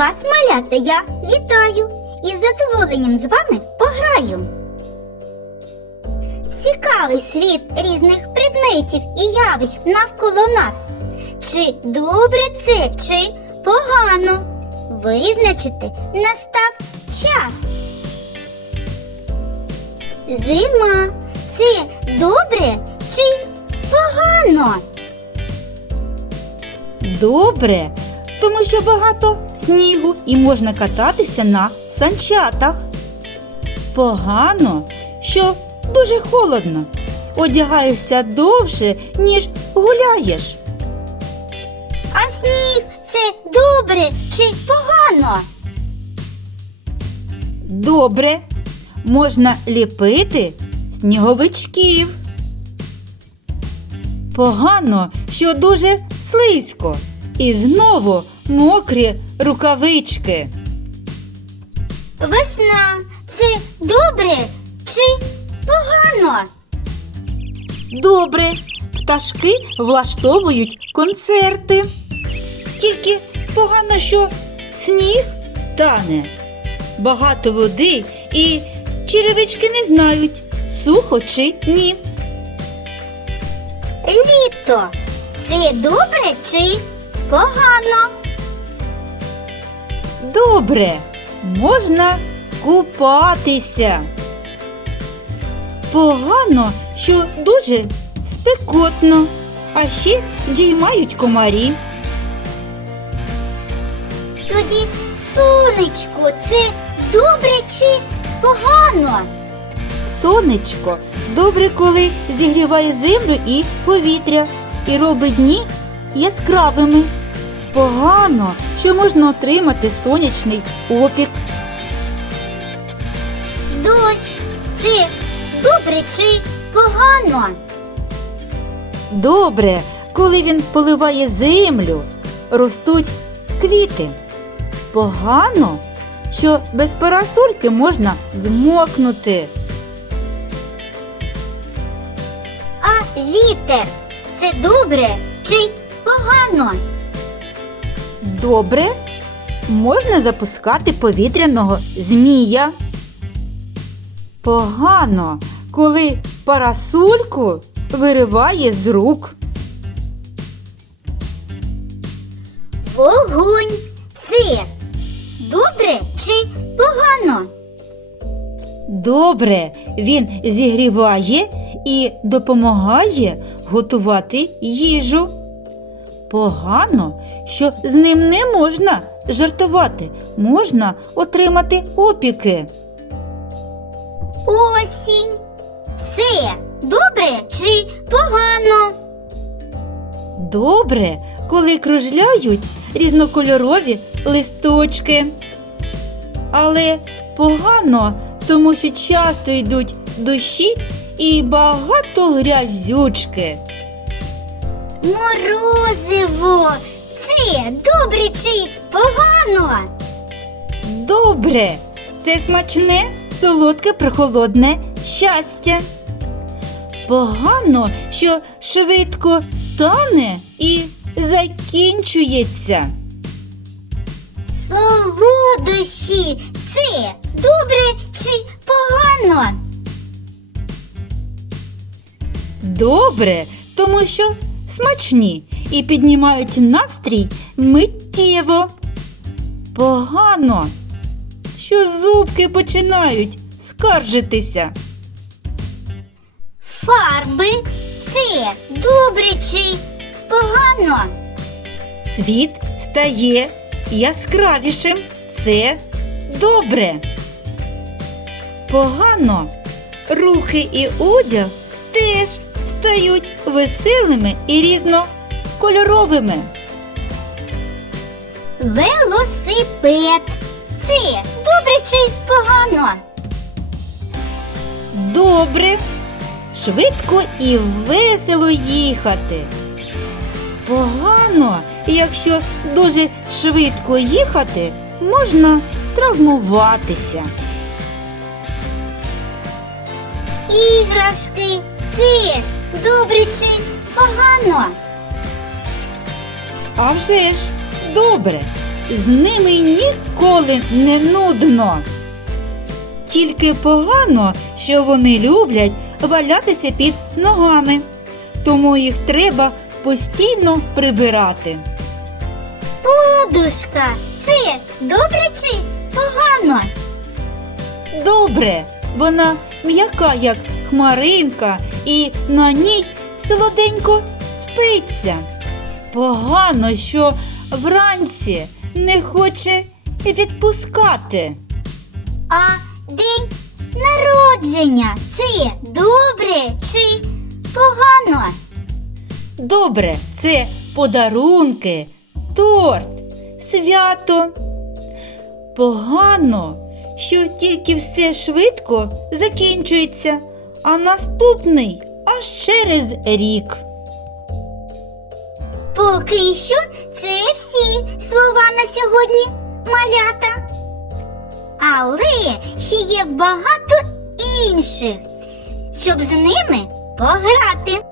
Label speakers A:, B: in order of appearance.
A: Вас, малята, я вітаю і з задоволенням з вами пограю. Цікавий світ різних предметів і явищ навколо нас. Чи добре це, чи погано? Визначити настав час. Зима це добре чи погано?
B: Добре, тому що багато снігу і можна кататися на санчатах. Погано, що дуже холодно. Одягаєшся довше, ніж гуляєш.
A: А сніг це добре чи погано?
B: Добре, можна ліпити сніговичків. Погано, що дуже слизько. І знову мокрі рукавички.
A: Весна це добре чи погано?
B: Добре, пташки влаштовують концерти. Тільки погано, що сніг тане, багато води і черевички не знають, сухо чи ні.
A: Літо це добре чи погано?
B: Добре, можна купатися. Погано, що дуже спекотно, а ще діймають комарі.
A: Тоді сонечко це добре чи погано?
B: Сонечко добре, коли зігріває землю і повітря і робить дні яскравими. Погано, що можна отримати сонячний опік.
A: Дощ це добре чи погано?
B: Добре, коли він поливає землю, ростуть квіти. Погано, що без парасольки можна змокнути.
A: А вітер це добре чи погано?
B: Добре, можна запускати повітряного змія. Погано, коли парасольку вириває з рук.
A: Вогонь це добре чи погано?
B: Добре, він зігріває і допомагає готувати їжу. Погано, що з ним не можна жартувати, можна отримати опіки.
A: Осінь. Це добре чи погано?
B: Добре, коли кружляють різнокольорові листочки. Але погано, тому що часто йдуть дощі і багато грязючки.
A: Морозиво. Добре чи погано?
B: Добре, це смачне, солодке, прохолодне щастя. Погано, що швидко тане і закінчується.
A: Солодощі. Це добре чи погано?
B: Добре, тому що смачні і піднімають настрій миттєво. Погано, що зубки починають скаржитися.
A: Фарби. Це добре чи погано?
B: Світ стає яскравішим. Це добре. Погано. Рухи і одяг теж стають веселими і різнокольоровими.
A: Велосипед. Це добре чи погано?
B: Добре. Швидко і весело їхати. Погано, якщо дуже швидко їхати, можна травмуватися.
A: Іграшки. Це добре чи погано?
B: А вже ж добре, з ними ніколи не нудно. Тільки погано, що вони люблять валятися під ногами, тому їх треба постійно прибирати.
A: Подушка, це добре чи погано?
B: Добре, вона м'яка, як хмаринка, і на ній солоденько спиться. Погано, що вранці не хоче відпускати.
A: А день народження це добре чи погано?
B: Добре, це подарунки, торт, свято. Погано, що тільки все швидко закінчується, а наступний аж через рік.
A: Поки що це всі слова на сьогодні малята. Але ще є багато інших, щоб з ними пограти.